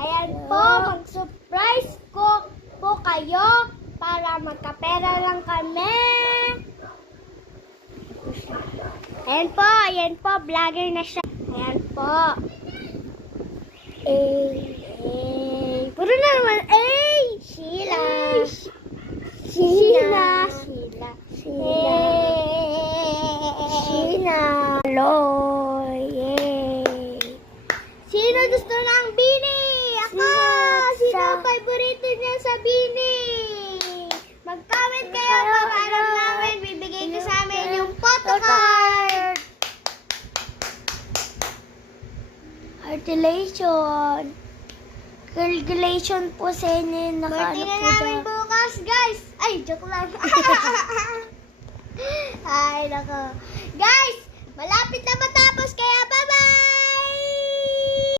Ayan po, mag-surprise ko po kayo para magkapera lang kami. Ayan po, vlogger na siya. Ayan po. Puro na naman, Sheila. Hello. Yay. Sino gusto ng bini? Ako. Sino ang favorito niya sa bini? Mag-comment kayo para alam namin. Bibigay ko sa amin yung photocard. Congratulations. Congratulations po sa inyo yung nakaano po namin bukas, guys. Ay, joke lang. Ay, nako. Guys, malapit na matapos kaya ba?